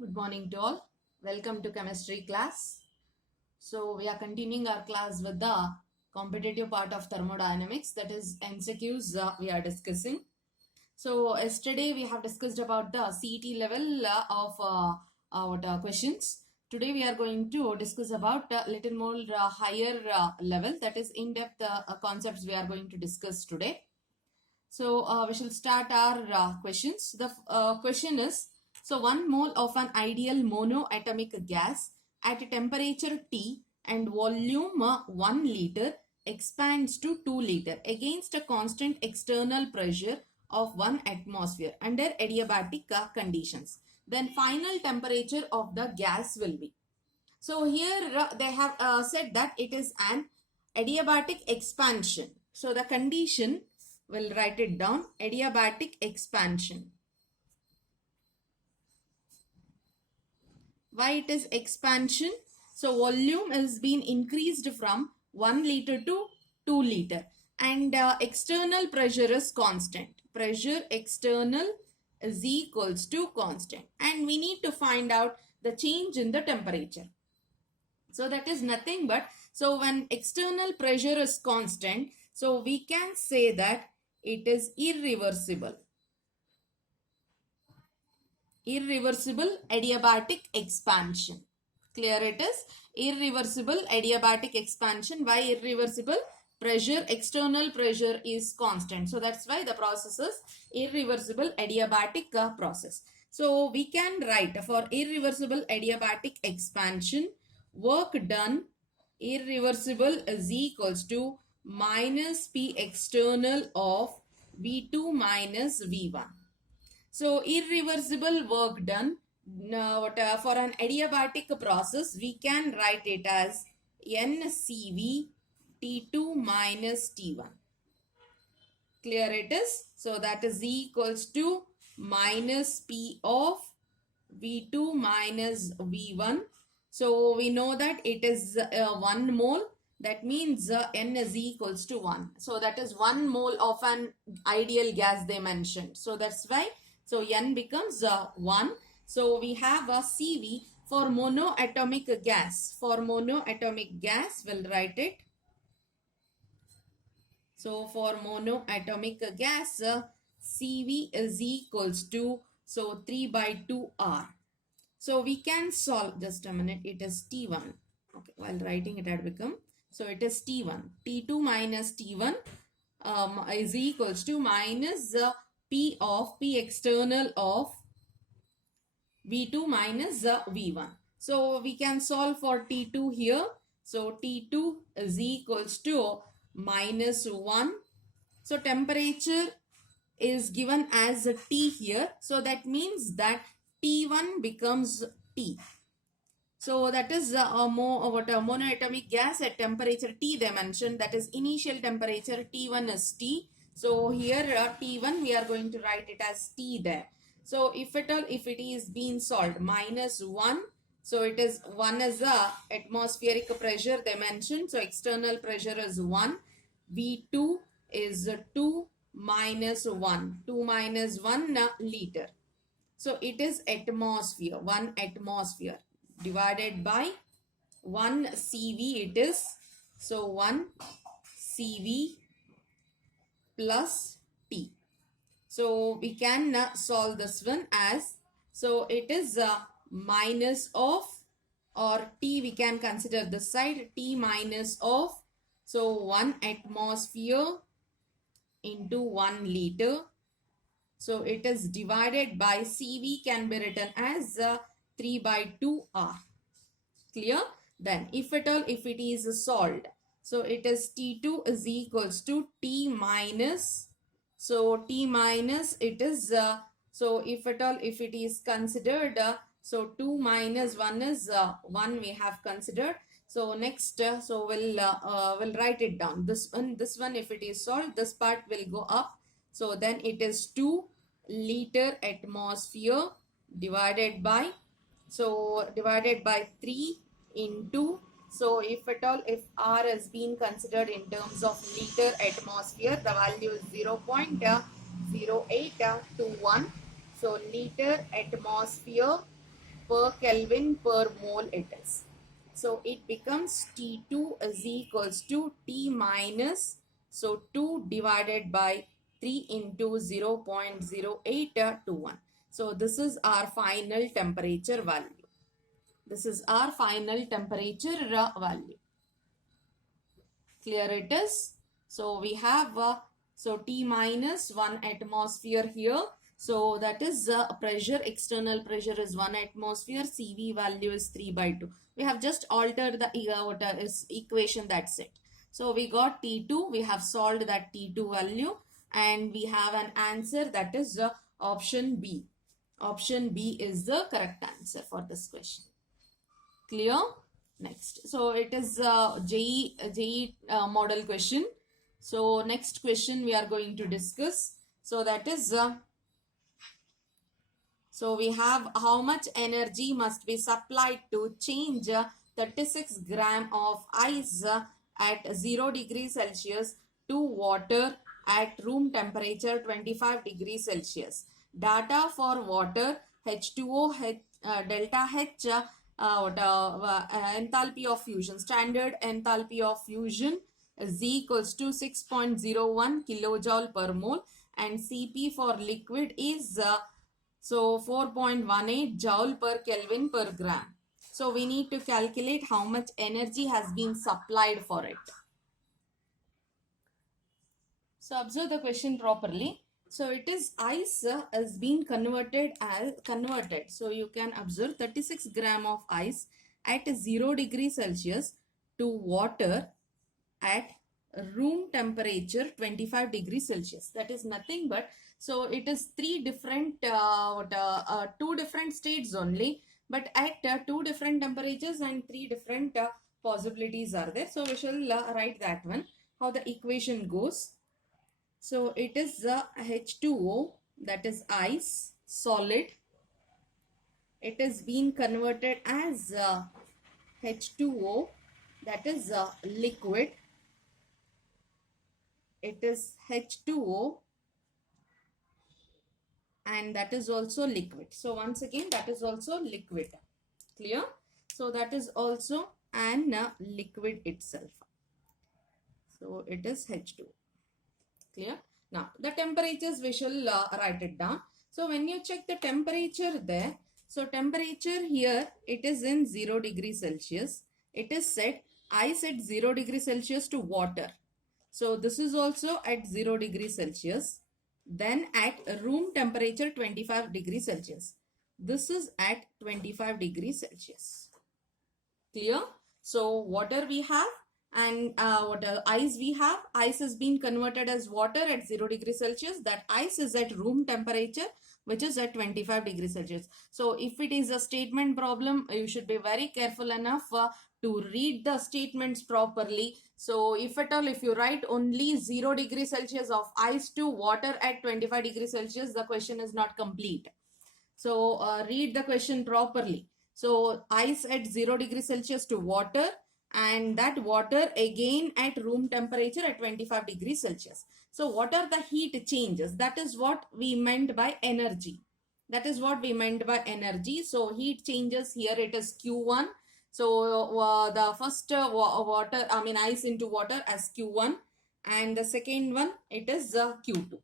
Good morning to all. Welcome to chemistry class. So we are continuing our class with the competitive part of thermodynamics, that is MCQs we are discussing. So yesterday we have discussed about the CET level of our questions. Today we are going to discuss about a little more higher level, that is in-depth concepts we are going to discuss today. So we shall start our questions. The question is, so 1 mole of an ideal monoatomic gas at a temperature T and volume 1 liter expands to 2 liter against a constant external pressure of 1 atmosphere under adiabatic conditions. Then final temperature of the gas will be. So here they have said that it is an adiabatic expansion. So the condition, we'll write it down, adiabatic expansion. Why it is expansion? So volume has been increased from 1 liter to 2 liter and external pressure is constant. Pressure external is equals to constant, and we need to find out the change in the temperature. So that is nothing but, so when external pressure is constant, so we can say that it is irreversible. Irreversible adiabatic expansion. Clear it is? Irreversible adiabatic expansion. Why irreversible? Pressure, external pressure is constant. So that's why the process is irreversible adiabatic process. So we can write for irreversible adiabatic expansion, work done irreversible is equals to minus P external of V2 minus V1. So irreversible work done, for an adiabatic process, we can write it as NCV T2 minus T1. Clear it is? So that is equals to minus P of V2 minus V1. So we know that it is 1 mole. That means N is equals to 1. So that is 1 mole of an ideal gas they mentioned. So that's why, so N becomes 1. So we have a CV for monoatomic gas. For monoatomic gas, we'll write it. So for monoatomic gas, CV is equals to, so 3 by 2 R. So we can solve, just a minute, it is T1. Okay, while writing it had become, so it is T1. T2 minus T1 is equals to minus P of P external of V2 minus V1. So we can solve for T2 here. So T2 is equals to minus 1. So temperature is given as a T here. So that means that T1 becomes T. So that is a monoatomic gas at temperature T they mentioned. That is initial temperature T1 is T. So here T1 we are going to write it as T there. So if at all, if it is being solved, minus 1. So it is 1 is the atmospheric pressure they mentioned. So external pressure is 1. V2 is 2 minus 1. 2 minus 1 liter. So it is atmosphere. 1 atmosphere divided by 1 CV it is. So 1 CV plus T. So we can solve this one as, so it is minus of, or T we can consider this side, T minus of, so 1 atmosphere into 1 liter. So it is divided by CV can be written as 3 by 2 R. Clear? Then if at all, if it is solved, so it is T2 is equals to T minus, so T minus it is, so if at all, if it is considered, so 2 minus 1 is 1 we have considered. So next, so we'll write it down. This one if it is solved, this part will go up. So then it is 2 liter atmosphere divided by, so divided by 3 into, so if at all, if R has been considered in terms of liter atmosphere, the value is 0.0821. So liter atmosphere per Kelvin per mole it is. So it becomes T2 is equals to T minus, so 2 divided by 3 into 0.0821. So this is our final temperature value. This is our final temperature value. Clear it is? So we have so T minus 1 atmosphere here. So that is pressure, external pressure is 1 atmosphere, CV value is 3 by 2. We have just altered the equation, that's it. So we got T2, we have solved that T2 value and we have an answer, that is option B. Option B is the correct answer for this question. Clear? Next. So it is JEE model question. So next question we are going to discuss. So that is, so we have how much energy must be supplied to change 36 gram of ice at 0 degrees Celsius to water at room temperature 25 degrees Celsius. Data for water H2O, delta H, enthalpy of fusion, standard enthalpy of fusion Z equals to 6.01 kilojoule per mole, and Cp for liquid is so 4.18 joule per Kelvin per gram. So we need to calculate how much energy has been supplied for it. So observe the question properly. So it is ice has been converted. So you can observe 36 gram of ice at 0 degrees Celsius to water at room temperature 25 degrees Celsius. That is nothing but, so it is two different states only, but at 2 different temperatures and 3 different possibilities are there. So we shall write that one, how the equation goes. So it is H2O, that is ice, solid. It is being converted as H2O, that is liquid. It is H2O and that is also liquid. So once again, that is also liquid. Clear? So that is also an liquid itself. So it is H2O. Clear? Now the temperatures we shall write it down. So when you check the temperature there, so temperature here it is in 0 degrees Celsius. It is set ice at 0 degrees Celsius to water. So this is also at 0 degrees Celsius. Then at room temperature 25 degrees Celsius. This is at 25 degrees Celsius. Clear? So water we have and ice we have. Ice has been converted as water at 0 degrees Celsius. That ice is at room temperature, which is at 25 degrees Celsius. So if it is a statement problem, you should be very careful enough to read the statements properly. So if at all, if you write only 0 degrees Celsius of ice to water at 25 degrees Celsius, the question is not complete. So read the question properly. So ice at 0 degrees Celsius to water, and that water again at room temperature at 25 degrees Celsius. So what are the heat changes? That is what we meant by energy. That is what we meant by energy. So heat changes here, it is Q1. So the first ice into water as Q1, and the second one it is Q2.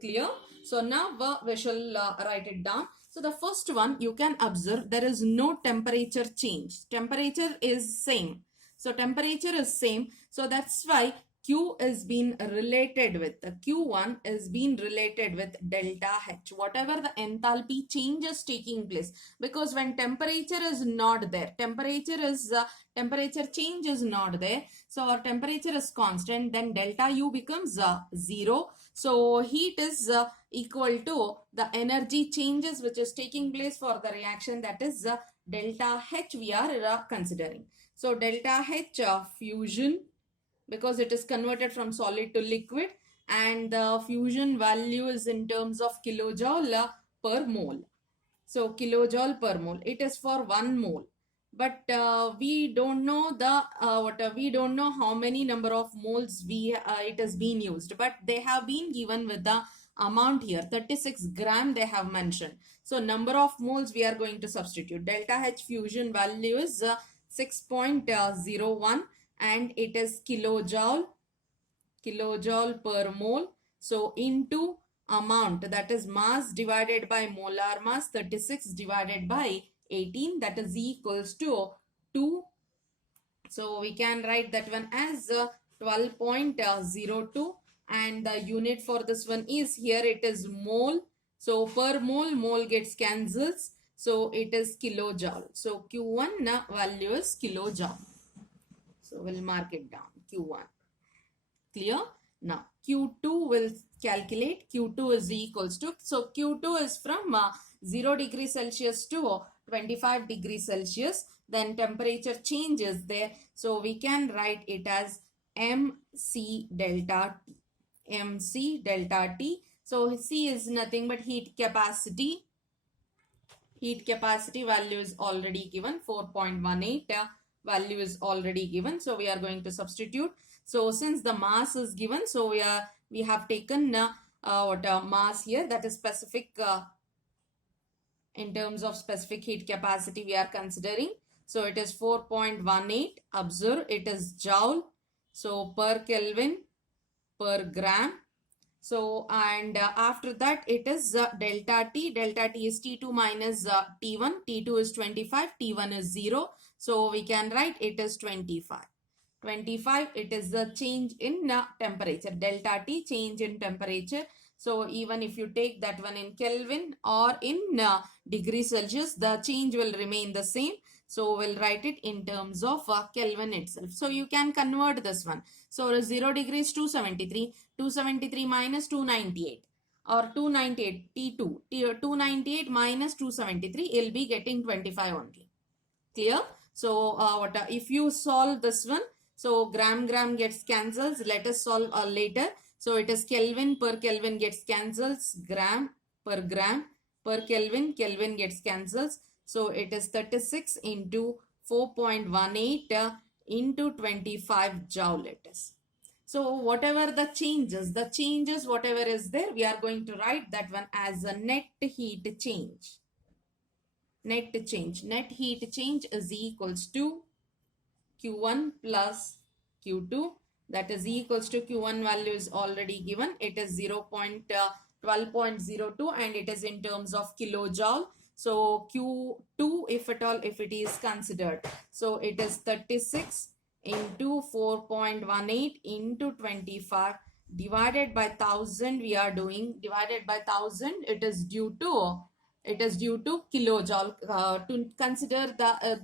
Clear? So now we shall write it down. So the first one you can observe there is no temperature change. Temperature is same. So temperature is same. So that's why Q is being related with, Q1 is being related with delta H, whatever the enthalpy change is taking place. Because when temperature is not there, temperature change is not there. So our temperature is constant, then delta U becomes 0. So heat is equal to the energy changes which is taking place for the reaction, that is delta H we are considering. So delta H fusion, because it is converted from solid to liquid, and the fusion value is in terms of kilojoule per mole. So kilojoule per mole, it is for 1 mole. But we don't know we don't know how many number of moles it has been used, but they have been given with the amount here, 36 gram they have mentioned. So number of moles we are going to substitute. Delta H fusion value is 6.01 and it is kilojoule per mole. So into amount, that is mass divided by molar mass, 36 divided by 18, that is equals to 2. So we can write that one as 12.02 and the unit for this one is, here it is mole. So per mole gets cancels. So it is kilojoule. So Q1 value is kilojoule. So we'll mark it down, Q1. Clear? Now Q2 will calculate. Q2 is equals to, so Q2 is from 0 degrees Celsius to 25 degrees Celsius. Then temperature changes there. So we can write it as MC delta T. MC delta T. So C is nothing but heat capacity. Heat capacity value is already given, 4.18 value is already given. So we are going to substitute. So since the mass is given, so we have taken mass here, that is specific in terms of specific heat capacity we are considering. So it is 4.18. Observe, it is joule. So per Kelvin per gram. So and after that it is delta T. Delta T is T2 minus T1. T2 is 25. T1 is 0. So we can write it is 25. 25, it is the change in temperature. Delta T, change in temperature. So even if you take that one in Kelvin or in degree Celsius, the change will remain the same. So we'll write it in terms of Kelvin itself. So you can convert this one. So 0 degrees 273. 273 minus 298 or 298 T2. 298 minus 273, you'll be getting 25 only. Clear? So if you solve this one, so gram gets cancels. Let us solve later. So it is Kelvin per Kelvin gets cancels. Gram per Kelvin gets cancels. So it is 36 into 4.18 into 25 joule it is. So whatever the changes whatever is there, we are going to write that one as a net heat change. Net heat change is equals to Q1 plus Q2, that is equals to Q1 value is already given. It is 12.02 and it is in terms of kilojoule. So Q2, if it is considered, so it is 36 into 4.18 into 25 divided by 1000. We are doing divided by 1000. It is due to kilojoule. To consider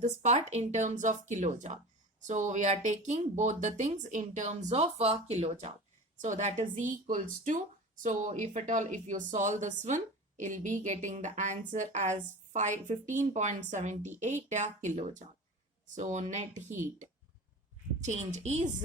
this part in terms of kilojoule. So we are taking both the things in terms of kilojoule. So that is equals to, so if you solve this one, you'll be getting the answer as 15.78 kilojoule. So net heat change is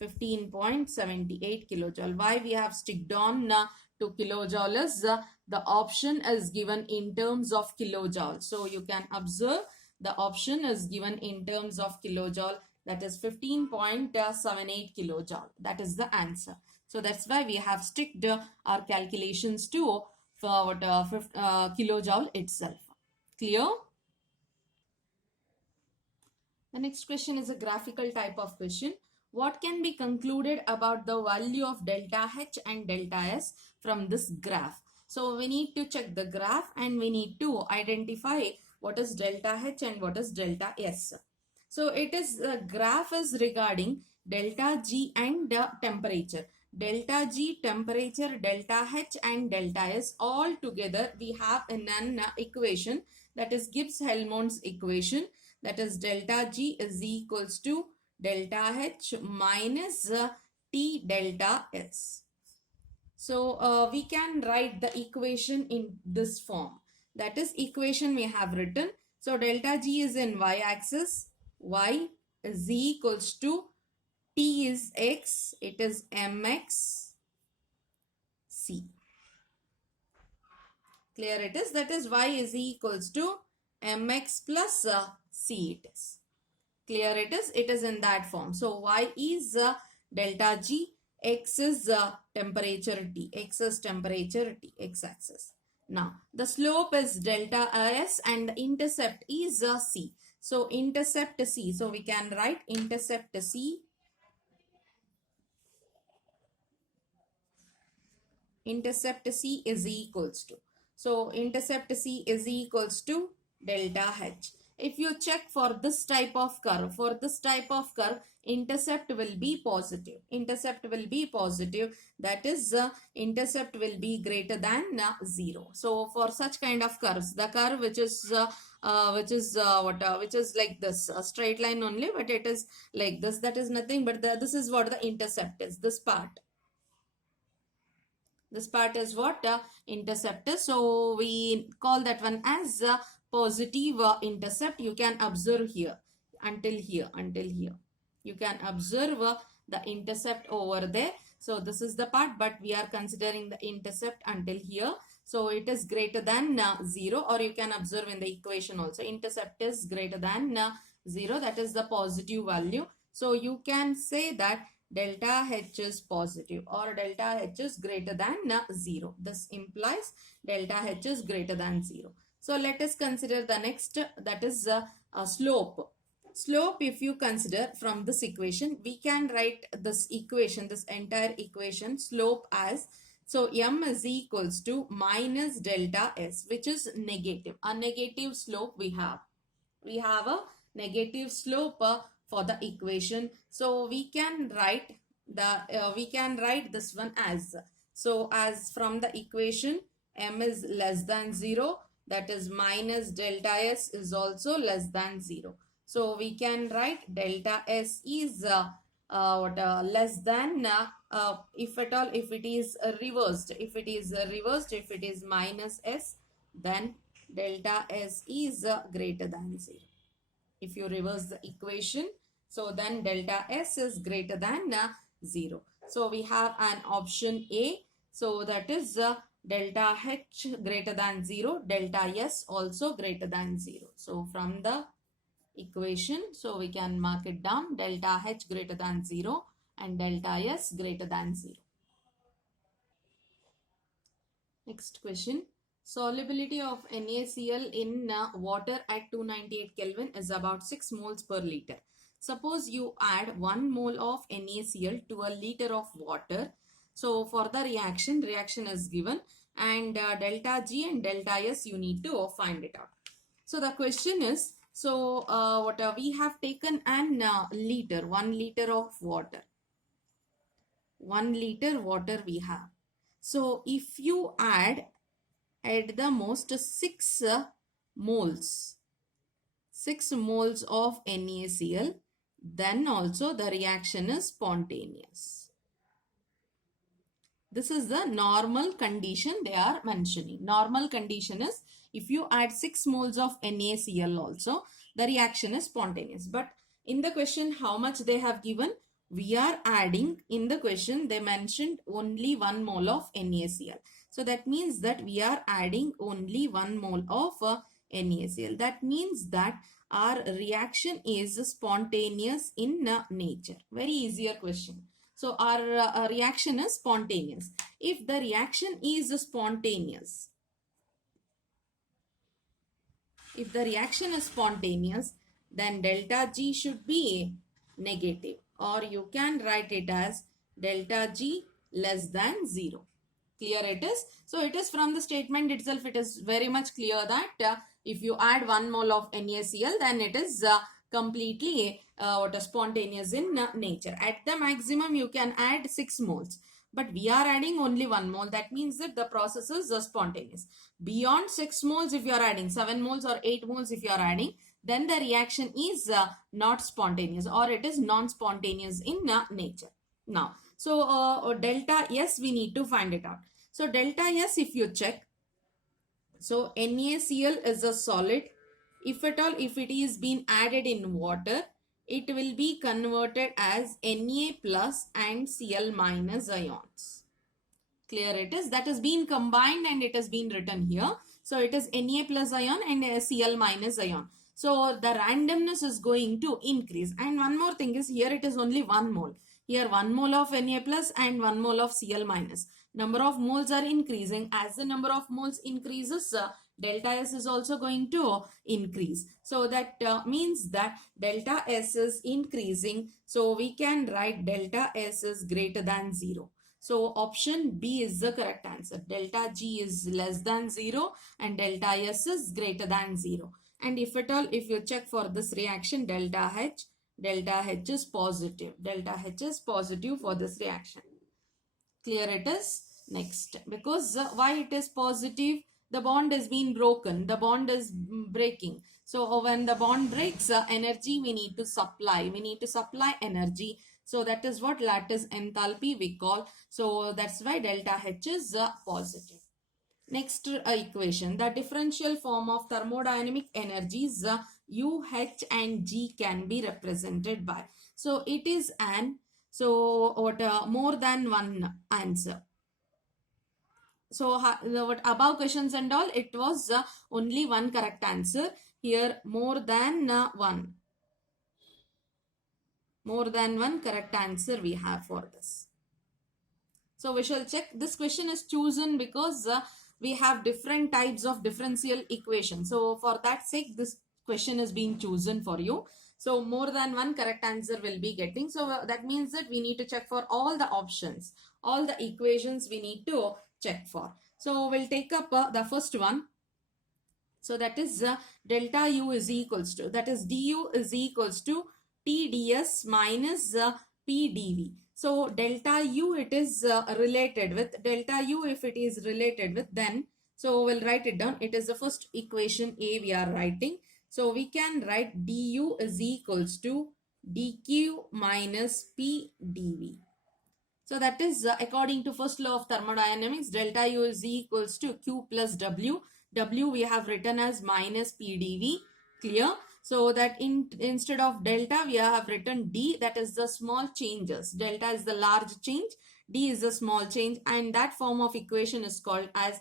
15.78 kilojoule. Why we have sticked on to kilojoule is the option is given in terms of kilojoule. So you can observe the option is given in terms of kilojoule, that is 15.78 kilojoule. That is the answer. So that's why we have sticked our calculations to kilojoule itself. Clear? The next question is a graphical type of question. What can be concluded about the value of delta H and delta S from this graph? So we need to check the graph and we need to identify what is delta H and what is delta S. So it is graph is regarding delta G and temperature. Delta G, temperature, delta H and delta S all together we have in an equation, that is Gibbs-Helmholtz equation, that is delta G is equals to delta H minus T delta S. So we can write the equation in this form. That is equation we have written. So delta G is in y-axis. Y is equals to T is X. It is mx C. Clear it is. That is y is equals to mx plus C it is. Clear it is. It is in that form. So y is delta G. X is temperature T. X is temperature T, x-axis. Now, the slope is delta S and the intercept is C. So, intercept C. So, we can write intercept C. Intercept C is equals to. So, intercept C is equals to delta H. If you check for this type of curve, intercept will be positive. Intercept will be positive. That is, intercept will be greater than 0. So, for such kind of curves, the curve which is like this, a straight line only, but it is like this. That is nothing but this is what the intercept is. This part. This part is what intercept is. So we call that one as positive intercept. You can observe here until here. You can observe the intercept over there. So this is the part, but we are considering the intercept until here. So it is greater than 0, or you can observe in the equation also. Intercept is greater than 0. That is the positive value. So you can say that delta H is positive or delta H is greater than 0. This implies delta H is greater than 0. So let us consider the next, that is slope. Slope, if you consider from this equation, we can write this equation, this entire equation, slope as, so m is equals to minus delta S, which is negative. A negative slope we have. We have a negative slope for the equation. So we can write this one as, so as from the equation m is less than 0, that is minus delta S is also less than 0. So we can write delta S is less than if at all, if it is reversed, if it is minus S, then delta S is greater than 0. If you reverse the equation, so then delta S is greater than 0. So we have an option A. So that is delta H greater than 0, delta S also greater than 0. So from the equation, so we can mark it down, delta H greater than 0 and delta S greater than 0. Next question. Solubility of NaCl in water at 298 Kelvin is about 6 moles per liter. Suppose you add 1 mole of NaCl to a liter of water. So for the reaction is given, and delta G and delta S you need to find it out. So the question is, so we have taken an liter, 1 liter of water. 1 liter water we have. So if you add at the most 6 moles of NaCl, then also the reaction is spontaneous. This is the normal condition they are mentioning. Normal condition is if you add 6 moles of NaCl also, the reaction is spontaneous. But in the question, how much they have given? We are adding, in the question they mentioned only 1 mole of NaCl. So that means that we are adding only 1 mole of NaCl. That means that our reaction is spontaneous in nature. Very easier question. So our reaction is spontaneous. If the reaction is spontaneous, then delta G should be negative, or you can write it as delta G less than 0. Clear it is? So it is from the statement itself, it is very much clear that if you add 1 mole of NaCl, then it is completely spontaneous in nature. At the maximum you can add 6 moles, but we are adding only 1 mole. That means that the process is spontaneous. Beyond 6 moles, if you are adding 7 moles or 8 moles, if you are adding, then the reaction is not spontaneous, or it is non-spontaneous in nature. Now, so delta S we need to find it out. So delta S, if you check, so NaCl is a solid. If at all, if it is being added in water, it will be converted as Na plus and Cl minus ions. Clear it is? That is being combined and it has been written here. So it is Na plus ion and Cl minus ion. So the randomness is going to increase. And one more thing is, here it is only 1 mole. Here 1 mole of Na plus and 1 mole of Cl minus. Number of moles are increasing. As the number of moles increases, delta S is also going to increase. So that means that delta S is increasing. So we can write delta S is greater than 0. So option B is the correct answer. Delta G is less than 0 and delta S is greater than 0. And if at all, if you check for this reaction, delta H is positive. Delta H is positive for this reaction. Clear it is? Next, because why it is positive? The bond is being broken. The bond is breaking. So when the bond breaks, energy we need to supply. We need to supply energy. So that is what lattice enthalpy we call. So that's why delta H is positive. Next equation, the differential form of thermodynamic energies U, H and G can be represented by. So it is an, so what more than one answer. So what above questions and all, it was only one correct answer. Here more than one. More than one correct answer we have for this. So we shall check. This question is chosen because we have different types of differential equations. So for that sake, this question is being chosen for you. So more than one correct answer will be getting. So that means that we need to check for all the options, all the equations we need to check for. So we'll take up the first one. So that is delta U is equals to, that is du is equals to TdS minus PdV. So delta U it is related with, delta U if it is related with, then so we'll write it down. It is the first equation A we are writing. So we can write du is equals to dq minus PdV. So that is according to first law of thermodynamics, delta U is equals to Q plus W. W we have written as minus PdV. Clear? So that instead of delta we have written D, that is the small changes. Delta is the large change, D is the small change, and that form of equation is called as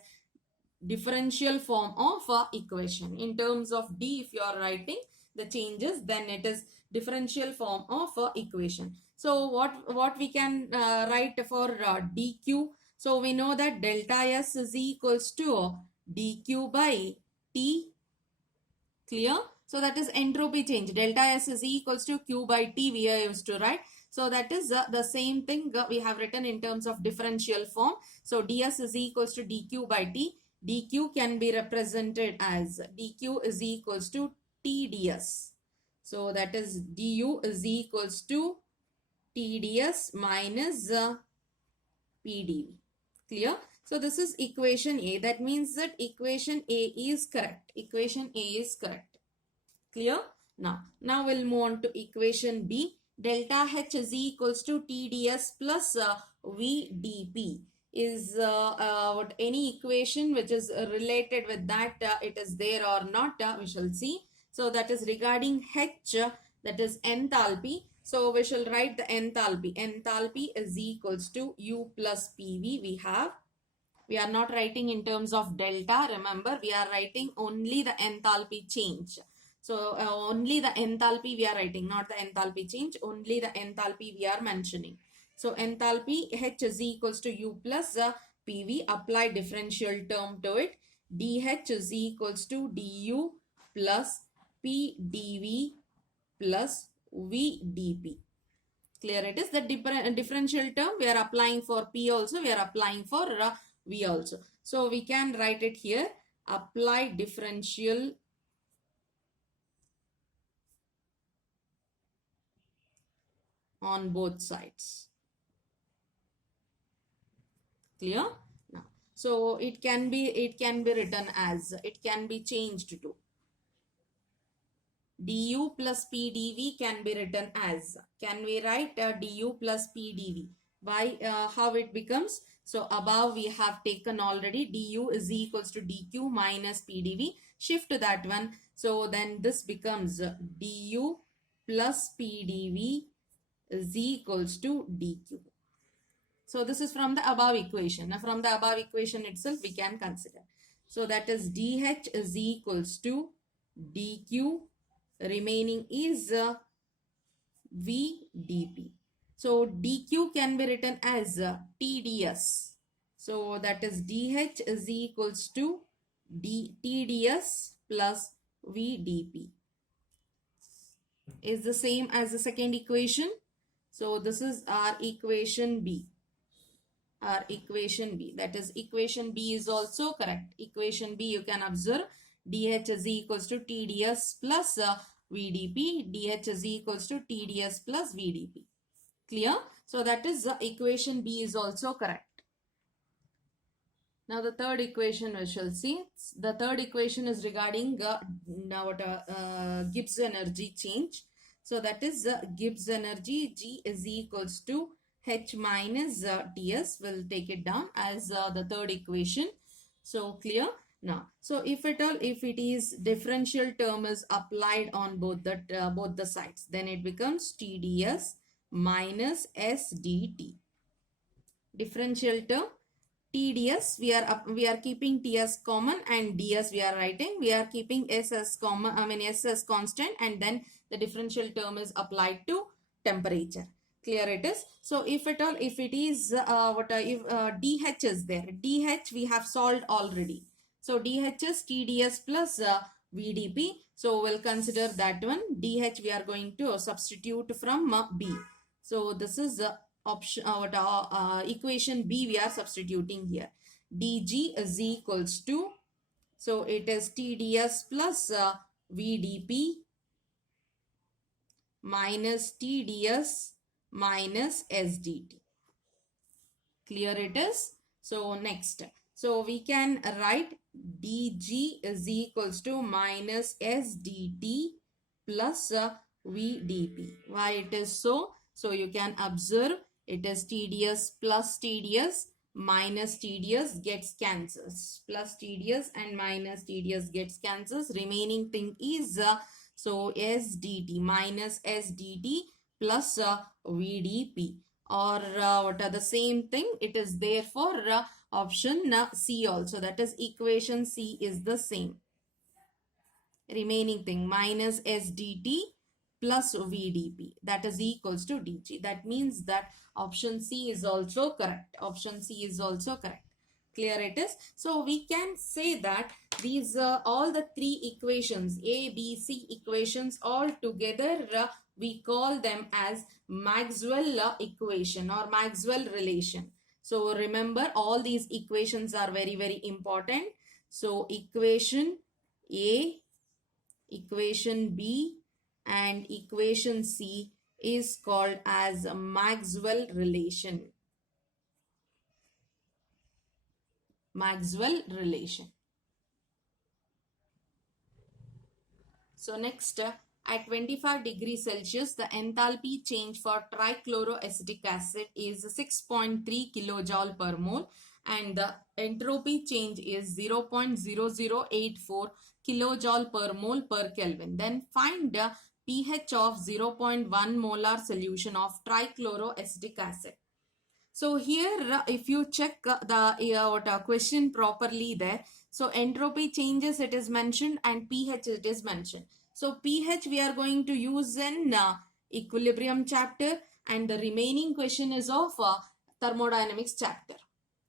differential form of equation. In terms of D, if you are writing the changes, then it is differential form of equation. So what we can write for dq? So we know that delta S is equals to dq by T. Clear? So that is entropy change. Delta S is equals to Q by T we are used to write. So that is the same thing we have written in terms of differential form. So ds is equals to dq by T. dq can be represented as dq is equals to TdS. So that is du is equals to TdS minus PdV. Clear? So this is equation A. That means that equation A is correct. Equation A is correct. Clear? Now we'll move on to equation B. Delta H is equals to TdS plus VdP is what any equation which is related with that, it is there or not, we shall see. So that is regarding H, that is enthalpy. So we shall write the enthalpy. Enthalpy is equals to U plus PV. We are not writing in terms of delta. Remember, we are writing only the enthalpy change. So only the enthalpy we are writing, not the enthalpy change. Only the enthalpy we are mentioning. So enthalpy H is equals to U plus PV. Apply differential term to it. dH is equals to du plus PdV plus VdP. Clear it is? The differential term we are applying for P also, we are applying for V also. So we can write it here. Apply differential on both sides. Clear? Now, so it can be written as, it can be changed to du plus PdV can be written as, can we write du plus PdV? Why? How it becomes? So above we have taken already du is equals to dq minus PdV. Shift to that one. So then this becomes du plus PdV is equals to dq. So this is from the above equation. Now from the above equation itself we can consider. So that is dH is equals to dq. Remaining is VdP. So dq can be written as TdS. So that is dH is equals to TdS plus VdP is the same as the second equation. So this is our equation B. Our equation B. That is equation B is also correct. Equation B you can observe dH is equals to TdS plus VdP. dH is equals to TdS plus VdP. Clear? So that is equation B is also correct. Now the third equation we shall see. The third equation is regarding Gibbs energy change. So that is Gibbs energy G is equals to H minus Ts. We'll take it down as the third equation. So clear? Now, so if it is differential term is applied on both the sides, then it becomes TdS minus SDT. Differential term TdS, we are keeping Ts common and ds we are writing. We are keeping S as common, S as constant, and then the differential term is applied to temperature. Clear it is. So if it is dH is there, dH we have solved already. So dH is TdS plus VdP. So we'll consider that one. dH we are going to substitute from B. So this is option equation B we are substituting here. dG is equals to, so it is TdS plus VdP minus TdS minus SDT. Clear it is. So next, so we can write dG is equals to minus SDT plus VdP. Why it is so? So you can observe it is TdS plus TdS minus TdS gets cancels. Plus TdS and minus TdS gets cancels. Remaining thing is so SDT minus SDT plus VdP, or what are the same thing. It is there for option C also. That is equation C is the same. Remaining thing minus SDT plus VdP, that is equals to dG. That means that option C is also correct. Option C is also correct. Clear it is. So we can say that these all the three equations, A, B, C equations all together, we call them as Maxwell equation or Maxwell relation. So remember, all these equations are very, very important. So equation A, equation B and equation C is called as Maxwell relation. Maxwell relation. So next, at 25 degrees Celsius, the enthalpy change for trichloroacetic acid is 6.3 kilojoule per mole and the entropy change is 0.0084 kilojoule per mole per Kelvin. Then find the pH of 0.1 molar solution of trichloroacetic acid. So here, if you check the question properly there, so entropy changes it is mentioned and pH it is mentioned. So pH we are going to use in equilibrium chapter, and the remaining question is of thermodynamics chapter.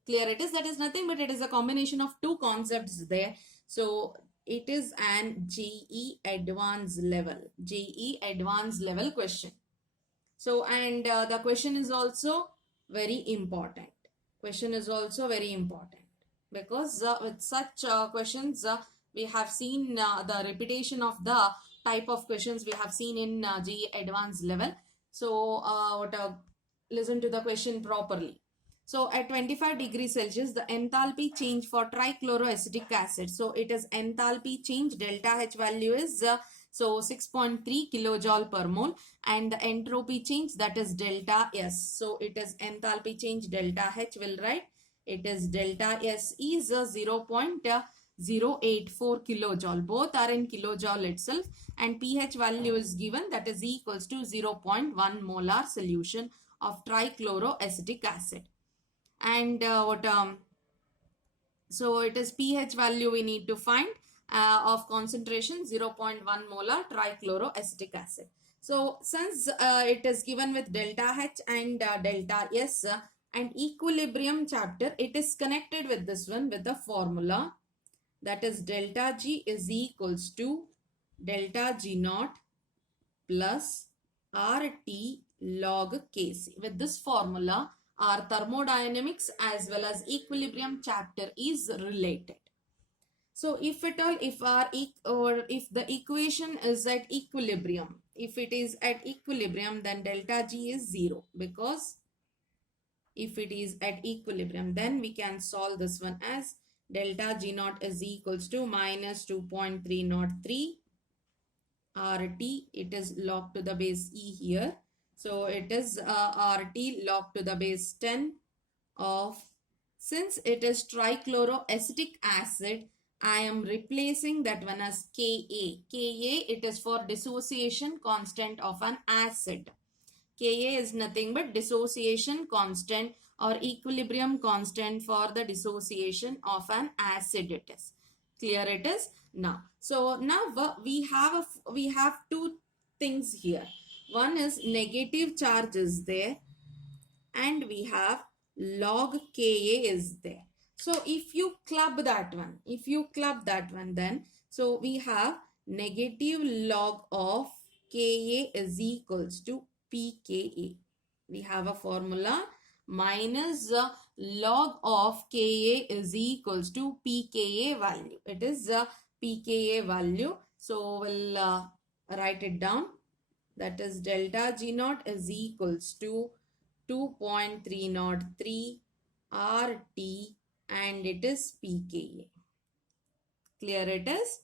Clear it is. That is nothing but it is a combination of two concepts there. So it is an JEE advanced level. JEE advanced level question. So and the question is also very important. Question is also very important because with such questions we have seen the repetition of the type of questions we have seen in JEE advanced level. So listen to the question properly. So at 25 degrees Celsius, the enthalpy change for trichloroacetic acid. So it is enthalpy change, delta H value is so 6.3 kilojoule per mole, and the entropy change, that is delta S. So it is enthalpy change delta H, will write it is delta S is 0.084 kilojoule. Both are in kilojoule itself, and pH value is given, that is equals to 0.1 molar solution of trichloroacetic acid. And so it is pH value we need to find. of concentration 0.1 molar trichloroacetic acid. So since it is given with delta H and delta S and equilibrium chapter, it is connected with this one with the formula, that is delta G is equals to delta G naught plus RT log Kc. With this formula, our thermodynamics as well as equilibrium chapter is related. So if at all, if the equation is at equilibrium, if it is at equilibrium, then delta G is 0, because if it is at equilibrium, then we can solve this one as delta G naught is equals to minus 2.303 RT. It is log to the base E here. So it is RT log to the base 10 of, since it is trichloroacetic acid, I am replacing that one as Ka. Ka, it is for dissociation constant of an acid. Ka is nothing but dissociation constant or equilibrium constant for the dissociation of an acid it is. Clear it is? Now, so now we have two things here. One is negative charge is there and we have log Ka is there. So if you club that one, then so we have negative log of Ka is equals to pKa. We have a formula minus log of Ka is equals to pKa value. It is pKa value. So we'll write it down. That is delta G naught is equals to 2.303 RT and it is pKa. Clear it is?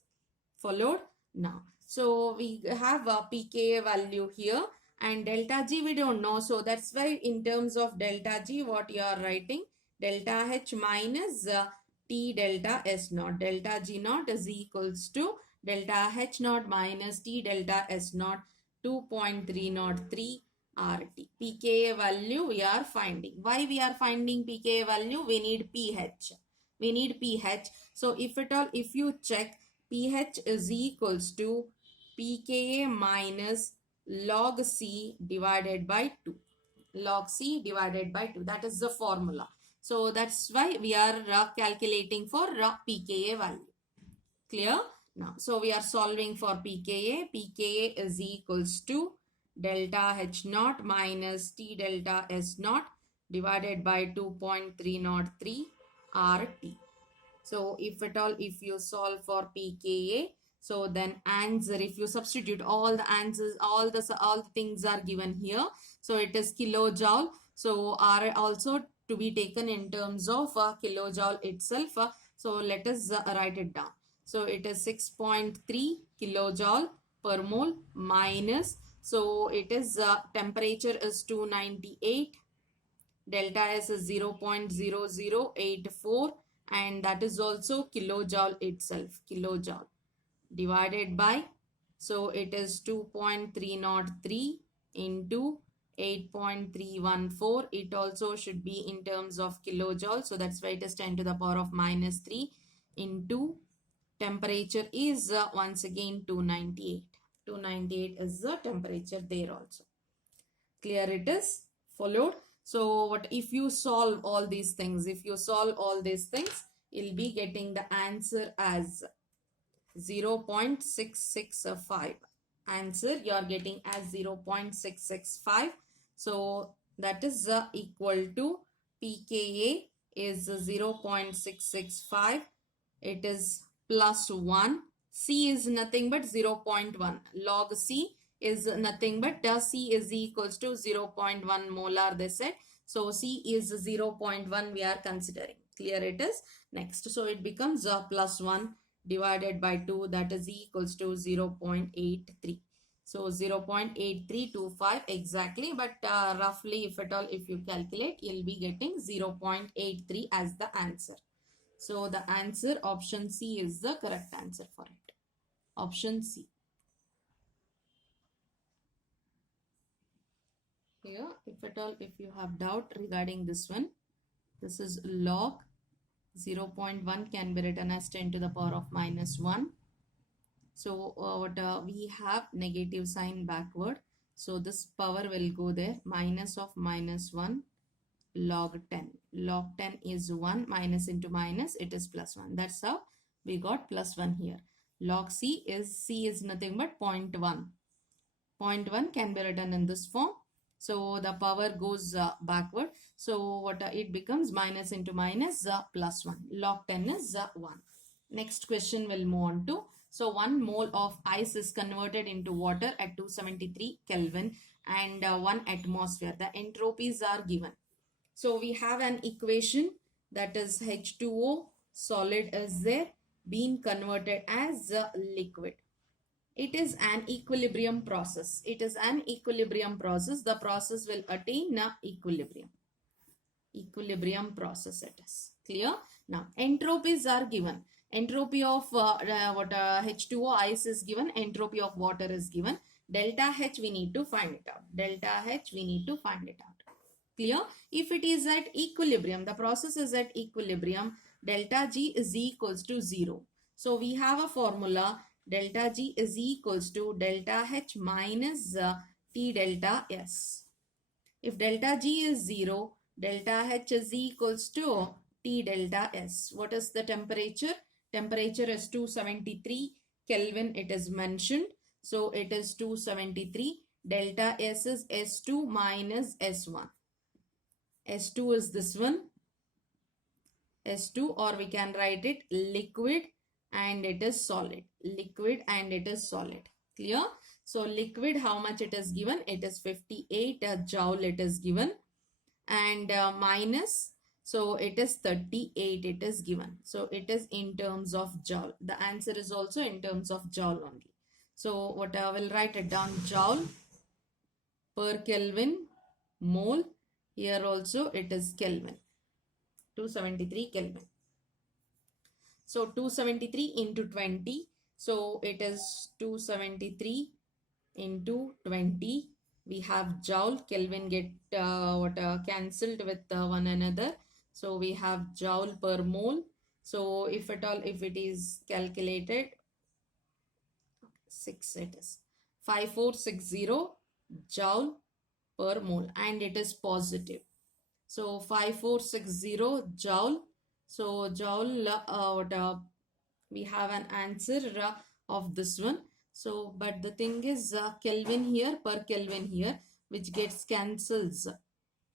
Followed? Now, so we have a pKa value here and delta G we don't know. So that's why in terms of delta G, what you are writing? Delta H minus T delta S naught. Delta G naught is equals to delta H naught minus T delta S naught, 2.303 RT. pKa value we are finding. Why we are finding pKa value? We need pH. We need pH. So if at all, if you check, pH is equals to pKa minus log C divided by 2. Log C divided by 2. That is the formula. So that's why we are calculating for pKa value. Clear? Now, so we are solving for pKa. pKa is equals to delta H naught minus T delta S naught divided by 2.303 RT. So if at all, if you solve for pKa, so then answer, if you substitute all the answers, all the things are given here. So it is kilojoule. So are also to be taken in terms of kilojoule itself. So let us write it down. So it is 6.3 kilojoule per mole minus, so it is temperature is 298, delta S is 0.0084 and that is also kilojoule itself, kilojoule, divided by, so it is 2.303 into 8.314. It also should be in terms of kilojoule, so that's why it is 10 to the power of minus 3 into temperature is once again 298. 298 is the temperature there also. Clear it is? Followed? So what if you solve all these things? If you solve all these things, you'll be getting the answer as 0.665. Answer you are getting as 0.665. So that is equal to pKa is 0.665. It is plus 1. C is nothing but 0.1. Log C is nothing but C is equals to 0.1 molar, they said. So C is 0.1 we are considering. Clear it is? Next, so it becomes plus 1 divided by 2, that is equals to 0.83. So 0.8325 exactly, but roughly if at all, if you calculate, you'll be getting 0.83 as the answer. So the answer option C is the correct answer for it. Option C. Here, if at all, if you have doubt regarding this one, this is log 0.1 can be written as 10 to the power of minus 1. So we have negative sign backward. So this power will go there. Minus of minus 1 log 10. Log 10 is 1. Minus into minus, it is plus 1. That's how we got plus 1 here. Log C is nothing but 0.1. 0.1 can be written in this form. So the power goes backward. So it becomes minus into minus plus 1. Log 10 is 1. Next question will move on to. So 1 mole of ice is converted into water at 273 Kelvin and 1 atmosphere. The entropies are given. So we have an equation, that is H2O solid is there being converted as a liquid. It is an equilibrium process. It is an equilibrium process. The process will attain equilibrium. Equilibrium process it is. Clear? Now, entropies are given. Entropy of H2O ice is given. Entropy of water is given. Delta H we need to find it out. Delta H we need to find it out. Clear? If it is at equilibrium, the process is at equilibrium, delta G is equals to 0. So we have a formula, delta G is equals to delta H minus T delta S. If delta G is 0, delta H is equals to T delta S. What is the temperature? Temperature is 273 Kelvin, it is mentioned. So it is 273. Delta S is S2 minus S1. S2 is this one. S2, or we can write it liquid and it is solid. Liquid and it is solid. Clear? So liquid, how much it is given? It is 58 joule it is given. And minus, so it is 38 it is given. So it is in terms of joule. The answer is also in terms of joule only. So what I will write it down, joule per Kelvin mole. Here also it is Kelvin. 273 Kelvin. So 273 into 20. So it is 273 into 20. We have joule. Kelvin get cancelled with one another. So we have joule per mole. So if it is calculated, 6 it is 5460 joule per mole, and it is positive. So 5460 joule. So joule, we have an answer of this one. So but the thing is Kelvin here per Kelvin here, which gets cancels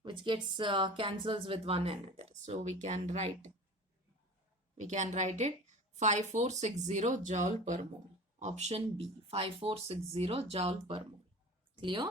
with one another. So we can write it 5460 joule per mole. Option B, 5460 joule per mole. Clear?